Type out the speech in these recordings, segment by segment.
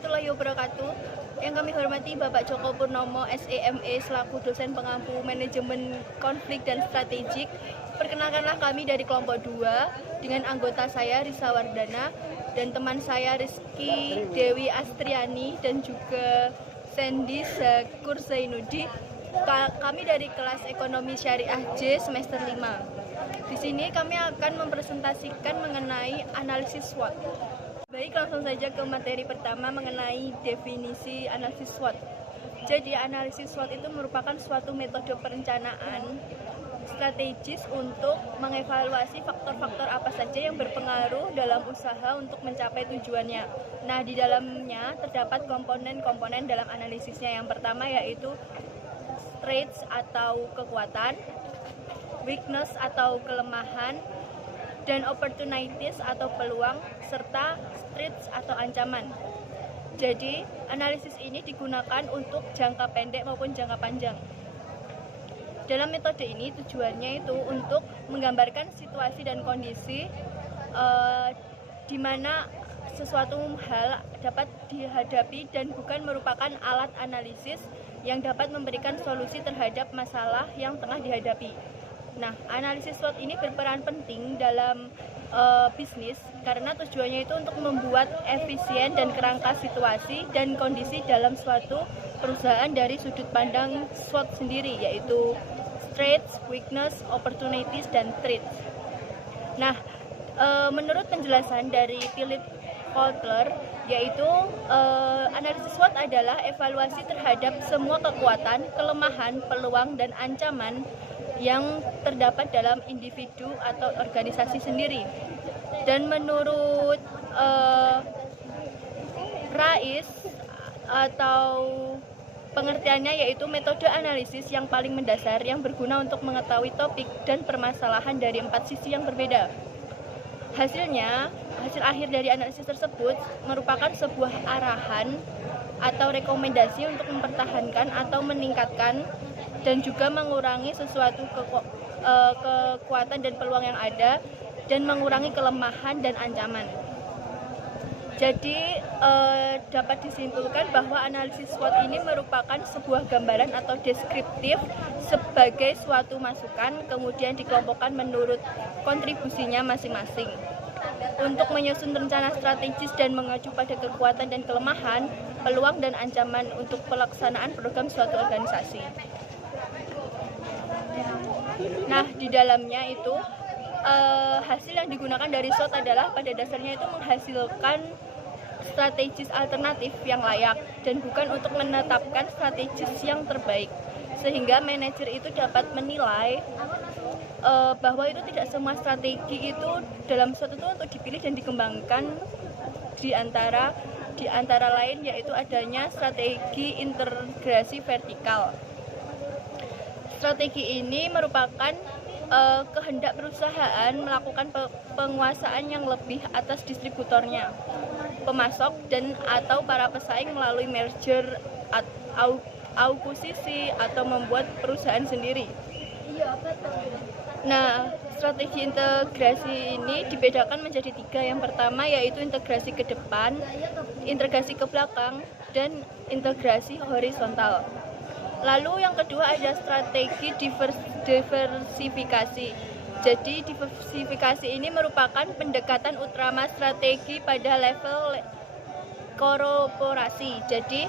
warahmatullahi wabarakatuh. Yang kami hormati Bapak Joko Purnomo, SEME, selaku dosen pengampu manajemen konflik dan strategik. Perkenalkanlah kami dari kelompok 2 dengan anggota saya Risa Wardana dan teman saya Rizky Dewi Astriani dan juga Sandy Zakur Zainuddin. Kami dari kelas Ekonomi Syariah J semester 5. Di sini kami akan mempresentasikan mengenai analisis SWOT. Baik, langsung saja ke materi pertama mengenai definisi analisis SWOT. Jadi, analisis SWOT itu merupakan suatu metode perencanaan strategis untuk mengevaluasi faktor-faktor apa saja yang berpengaruh dalam usaha untuk mencapai tujuannya. Nah, di dalamnya terdapat komponen-komponen dalam analisisnya. Yang pertama yaitu strengths atau kekuatan, weakness atau kelemahan, dan opportunities atau peluang, serta threats atau ancaman. Jadi, analisis ini digunakan untuk jangka pendek maupun jangka panjang. Dalam metode ini tujuannya itu untuk menggambarkan situasi dan kondisi di mana sesuatu hal dapat dihadapi dan bukan merupakan alat analisis yang dapat memberikan solusi terhadap masalah yang tengah dihadapi. Nah, analisis SWOT ini berperan penting dalam bisnis karena tujuannya itu untuk membuat efisien dan kerangka situasi dan kondisi dalam suatu perusahaan dari sudut pandang SWOT sendiri, yaitu strengths, weakness, opportunities, dan threats. Nah, menurut penjelasan dari Philip Kotler, yaitu analisis SWOT adalah evaluasi terhadap semua kekuatan, kelemahan, peluang, dan ancaman yang terdapat dalam individu atau organisasi sendiri. Dan menurut Rais atau pengertiannya yaitu metode analisis yang paling mendasar yang berguna untuk mengetahui topik dan permasalahan dari 4 sisi yang berbeda. Hasil akhir dari analisis tersebut merupakan sebuah arahan atau rekomendasi untuk mempertahankan atau meningkatkan dan juga mengurangi sesuatu kekuatan dan peluang yang ada dan mengurangi kelemahan dan ancaman. Jadi dapat disimpulkan bahwa analisis SWOT ini merupakan sebuah gambaran atau deskriptif sebagai suatu masukan, kemudian dikelompokkan menurut kontribusinya masing-masing untuk menyusun rencana strategis dan mengacu pada kekuatan dan kelemahan, peluang dan ancaman untuk pelaksanaan program suatu organisasi. Nah, di dalamnya itu hasil yang digunakan dari SWOT adalah pada dasarnya itu menghasilkan strategis alternatif yang layak dan bukan untuk menetapkan strategis yang terbaik, sehingga manajer itu dapat menilai bahwa itu tidak semua strategi itu dalam suatu itu untuk dipilih dan dikembangkan di antara lain yaitu adanya strategi integrasi vertikal. Strategi ini merupakan kehendak perusahaan melakukan penguasaan yang lebih atas distributornya, pemasok dan atau para pesaing melalui merger, akuisisi atau membuat perusahaan sendiri. Nah, strategi integrasi ini dibedakan menjadi 3. Yang pertama yaitu integrasi ke depan, integrasi ke belakang, dan integrasi horizontal. Lalu yang kedua ada strategi diversifikasi. Jadi diversifikasi ini merupakan pendekatan utama strategi pada level korporasi. Jadi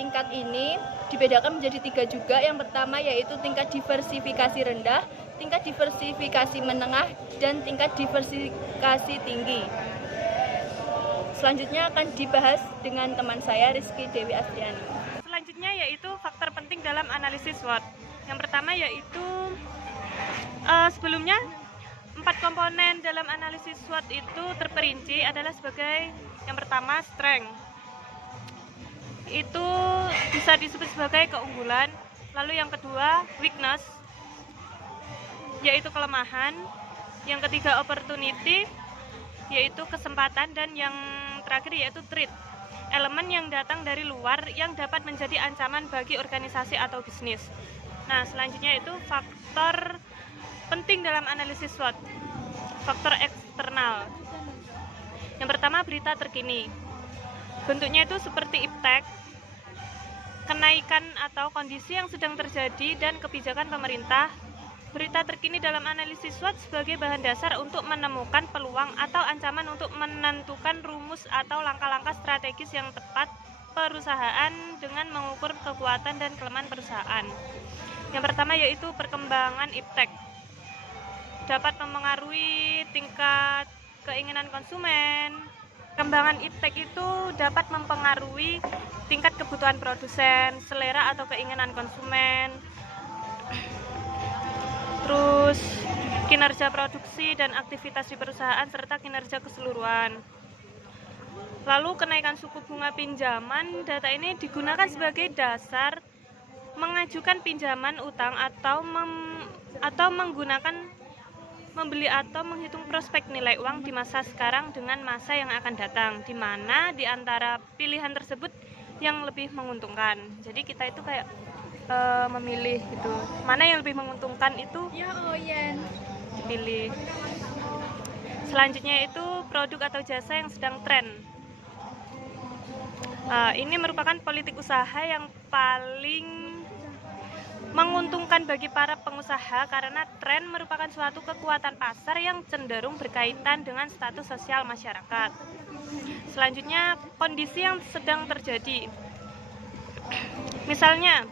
tingkat ini dibedakan menjadi 3 juga. Yang pertama yaitu tingkat diversifikasi rendah, tingkat diversifikasi menengah, dan tingkat diversifikasi tinggi. Selanjutnya akan dibahas dengan teman saya Rizky Dewi Astriani. Selanjutnya yaitu faktor penting dalam analisis SWOT. Yang pertama yaitu sebelumnya 4 komponen dalam analisis SWOT itu terperinci adalah sebagai yang pertama strength. Itu bisa disebut sebagai keunggulan. Lalu yang kedua weakness, yaitu kelemahan. Yang ketiga opportunity, yaitu kesempatan. Dan yang terakhir yaitu threat, elemen yang datang dari luar yang dapat menjadi ancaman bagi organisasi atau bisnis. Nah, selanjutnya itu faktor penting dalam analisis SWOT. Faktor eksternal. Yang pertama berita terkini. Bentuknya itu seperti iptek, kenaikan atau kondisi yang sedang terjadi dan kebijakan pemerintah. Berita terkini dalam analisis SWOT sebagai bahan dasar untuk menemukan peluang atau ancaman untuk menentukan rumus atau langkah-langkah strategis yang tepat perusahaan dengan mengukur kekuatan dan kelemahan perusahaan. Yang pertama yaitu perkembangan iptek. Dapat mempengaruhi tingkat keinginan konsumen. Perkembangan iptek itu dapat mempengaruhi tingkat kebutuhan produsen, selera atau keinginan konsumen, terus kinerja produksi dan aktivitas di perusahaan serta kinerja keseluruhan. Lalu kenaikan suku bunga pinjaman, data ini digunakan sebagai dasar mengajukan pinjaman utang atau menggunakan membeli atau menghitung prospek nilai uang di masa sekarang dengan masa yang akan datang, di mana di antara pilihan tersebut yang lebih menguntungkan. Jadi kita itu kayak memilih gitu, mana yang lebih menguntungkan itu dipilih. Selanjutnya itu produk atau jasa yang sedang tren. Ini merupakan politik usaha yang paling menguntungkan bagi para pengusaha karena tren merupakan suatu kekuatan pasar yang cenderung berkaitan dengan status sosial masyarakat. Selanjutnya, kondisi yang sedang terjadi. Misalnya,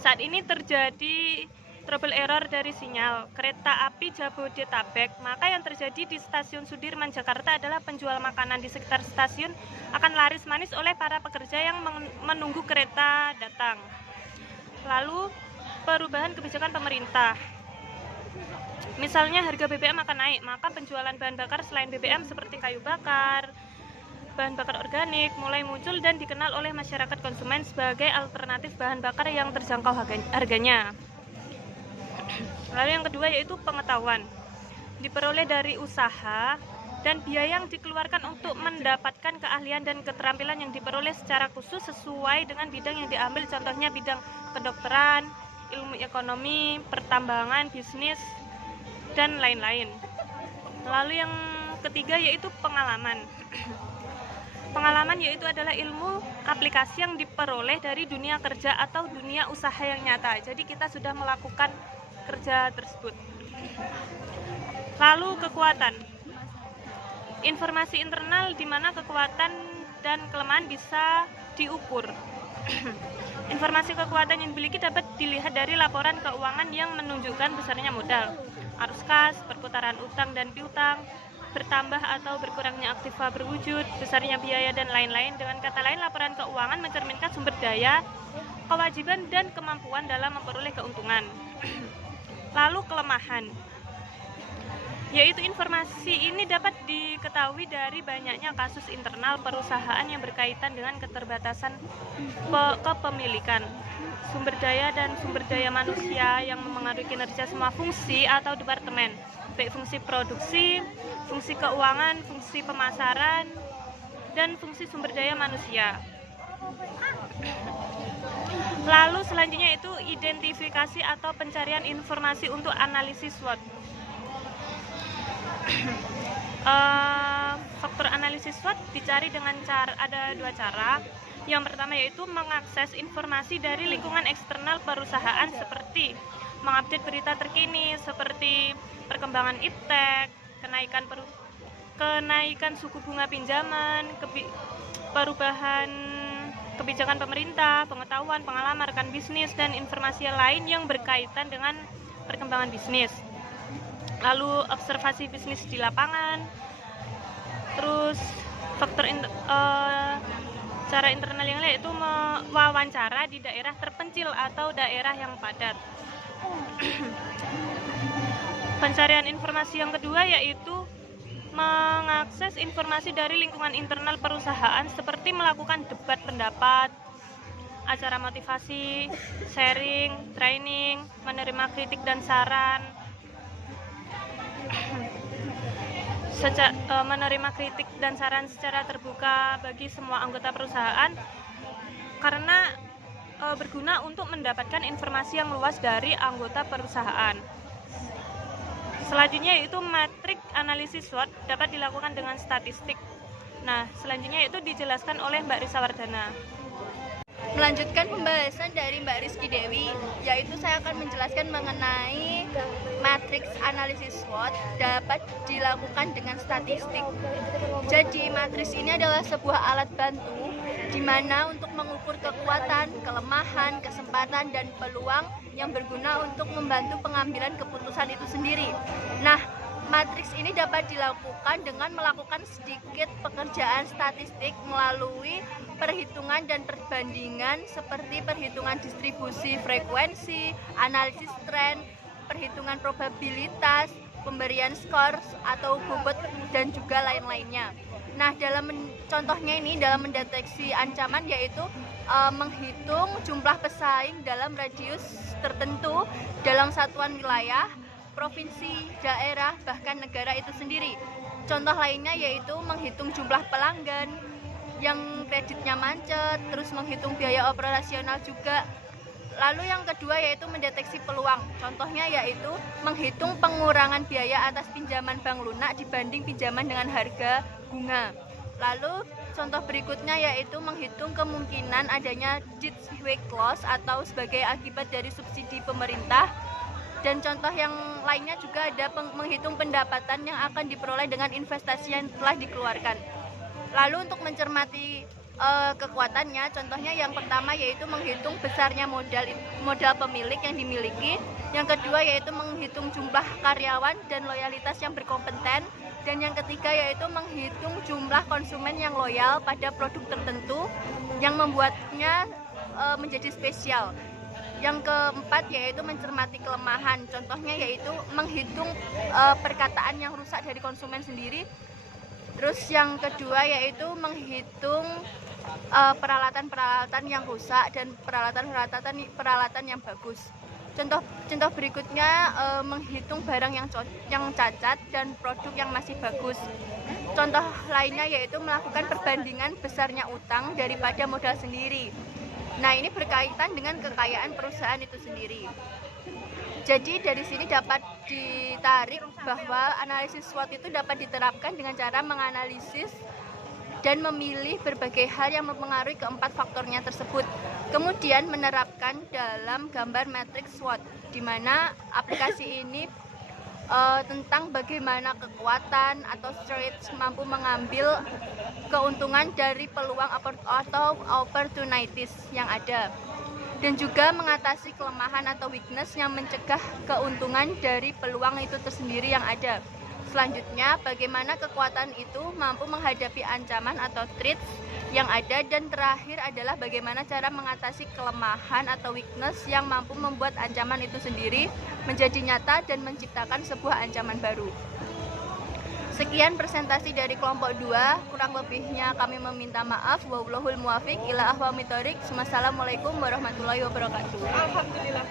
saat ini terjadi trouble error dari sinyal kereta api Jabodetabek, maka yang terjadi di stasiun Sudirman Jakarta adalah penjual makanan di sekitar stasiun akan laris manis oleh para pekerja yang menunggu kereta datang. Lalu perubahan kebijakan pemerintah. Misalnya harga BBM akan naik, maka penjualan bahan bakar selain BBM seperti kayu bakar, bahan bakar organik mulai muncul dan dikenal oleh masyarakat konsumen sebagai alternatif bahan bakar yang terjangkau harganya. Lalu yang kedua yaitu pengetahuan. Diperoleh dari usaha dan biaya yang dikeluarkan untuk mendapatkan keahlian dan keterampilan yang diperoleh secara khusus sesuai dengan bidang yang diambil, contohnya bidang kedokteran, ilmu ekonomi, pertambangan, bisnis, dan lain-lain. Lalu yang ketiga yaitu pengalaman. Pengalaman yaitu adalah ilmu aplikasi yang diperoleh dari dunia kerja atau dunia usaha yang nyata. Jadi kita sudah melakukan kerja tersebut. Lalu kekuatan. Informasi internal di mana kekuatan dan kelemahan bisa diukur. Informasi kekuatan yang dimiliki dapat dilihat dari laporan keuangan yang menunjukkan besarnya modal, arus kas, perputaran utang dan piutang, bertambah atau berkurangnya aktiva berwujud, besarnya biaya dan lain-lain. Dengan kata lain, laporan keuangan mencerminkan sumber daya, kewajiban dan kemampuan dalam memperoleh keuntungan. Lalu kelemahan, yaitu informasi ini dapat diketahui dari banyaknya kasus internal perusahaan yang berkaitan dengan keterbatasan kepemilikan, sumber daya dan sumber daya manusia yang mempengaruhi kinerja semua fungsi atau departemen, baik fungsi produksi, fungsi keuangan, fungsi pemasaran, dan fungsi sumber daya manusia. Lalu selanjutnya itu identifikasi atau pencarian informasi untuk analisis SWOT. Faktor analisis SWOT dicari dengan ada dua cara. Yang pertama yaitu mengakses informasi dari lingkungan eksternal perusahaan seperti mengupdate berita terkini seperti perkembangan iptek, kenaikan suku bunga pinjaman, perubahan kebijakan pemerintah, pengetahuan, pengalaman rekan bisnis, dan informasi lain yang berkaitan dengan perkembangan bisnis. Lalu observasi bisnis di lapangan, terus faktor cara internal yang lain yaitu wawancara di daerah terpencil atau daerah yang padat. Pencarian informasi yang kedua yaitu mengakses informasi dari lingkungan internal perusahaan seperti melakukan debat pendapat, acara motivasi, sharing, training, menerima kritik dan saran, menerima kritik dan saran secara terbuka bagi semua anggota perusahaan karena berguna untuk mendapatkan informasi yang luas dari anggota perusahaan. Selanjutnya yaitu matrik analisis SWOT dapat dilakukan dengan statistik. Nah, selanjutnya itu dijelaskan oleh Mbak Risa Wardana. Melanjutkan pembahasan dari Mbak Rizky Dewi, yaitu saya akan menjelaskan mengenai matriks analisis SWOT dapat dilakukan dengan statistik. Jadi matriks ini adalah sebuah alat bantu di mana untuk mengukur kekuatan, kelemahan, kesempatan, dan peluang yang berguna untuk membantu pengambilan keputusan itu sendiri. Nah, matriks ini dapat dilakukan dengan melakukan sedikit pekerjaan statistik melalui perhitungan dan perbandingan seperti perhitungan distribusi frekuensi, analisis tren, perhitungan probabilitas, pemberian skor atau bobot, dan juga lain-lainnya. Nah, contohnya ini dalam mendeteksi ancaman yaitu menghitung jumlah pesaing dalam radius tertentu dalam satuan wilayah, provinsi, daerah, bahkan negara itu sendiri. Contoh lainnya yaitu menghitung jumlah pelanggan yang kreditnya macet, terus menghitung biaya operasional juga. Lalu yang kedua yaitu mendeteksi peluang. Contohnya yaitu menghitung pengurangan biaya atas pinjaman bank lunak dibanding pinjaman dengan harga bunga. Lalu contoh berikutnya yaitu menghitung kemungkinan adanya debt weight loss atau sebagai akibat dari subsidi pemerintah. Dan contoh yang lainnya juga ada menghitung pendapatan yang akan diperoleh dengan investasi yang telah dikeluarkan. Lalu untuk mencermati kekuatannya, contohnya yang pertama yaitu menghitung besarnya modal pemilik yang dimiliki. Yang kedua yaitu menghitung jumlah karyawan dan loyalitas yang berkompeten. Dan yang ketiga yaitu menghitung jumlah konsumen yang loyal pada produk tertentu yang membuatnya menjadi spesial. Yang keempat yaitu mencermati kelemahan, contohnya yaitu menghitung perkataan yang rusak dari konsumen sendiri. Terus yang kedua yaitu menghitung peralatan-peralatan yang rusak dan peralatan yang bagus. Contoh berikutnya menghitung barang yang cacat dan produk yang masih bagus. Contoh lainnya yaitu melakukan perbandingan besarnya utang daripada modal sendiri. Nah, ini berkaitan dengan kekayaan perusahaan itu sendiri. Jadi dari sini dapat ditarik bahwa analisis SWOT itu dapat diterapkan dengan cara menganalisis dan memilih berbagai hal yang mempengaruhi keempat faktornya tersebut. Kemudian menerapkan dalam gambar matriks SWOT, di mana aplikasi ini tentang bagaimana kekuatan atau strengths mampu mengambil keuntungan dari peluang atau opportunities yang ada, dan juga mengatasi kelemahan atau weakness yang mencegah keuntungan dari peluang itu tersendiri yang ada. Selanjutnya, bagaimana kekuatan itu mampu menghadapi ancaman atau threats yang ada, dan terakhir adalah bagaimana cara mengatasi kelemahan atau weakness yang mampu membuat ancaman itu sendiri menjadi nyata dan menciptakan sebuah ancaman baru. Sekian presentasi dari kelompok 2, kurang lebihnya kami meminta maaf. Wallahul muwaffiq ila aqwamit thoriq. Wassalamualaikum warahmatullahi wabarakatuh. Alhamdulillah.